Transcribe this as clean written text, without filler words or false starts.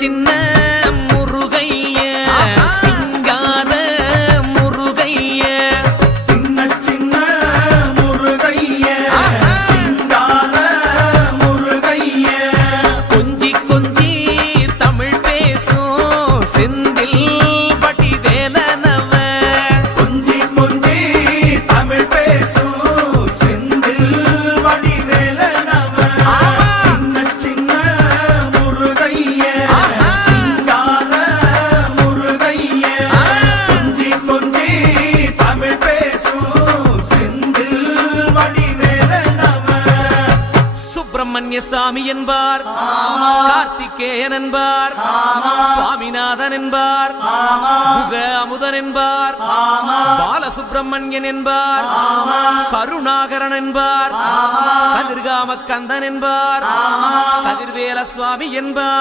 சின்ன முருகைய சிங்கார முருகைய சின்ன சின்ன முருகைய சிங்கார முருகைய கொஞ்சி கொஞ்சி தமிழ் பேசும் செந்தில் வடிவேலனவ கொஞ்சி கொஞ்சி தமிழ் பேசும் செந்தில் வடிவேலனவ சின்ன சின்ன முருகைய சிங்கார முருகைய கொஞ்சி கொஞ்சி தமிழ் பேசும் செந்தில் வடிவேலனவ சுப்பிரமணிய சாமி என்பார், கார்த்திகேயன் என்பார், சுவாமிநாதன் என்பார், முக அமுதன் என்பார், பாலசுப்பிரமணியன் என்பார், கருணாகரன் என்பார், கதிர்காம கந்தன் என்பார், கதிர்வேல சுவாமி என்பார்.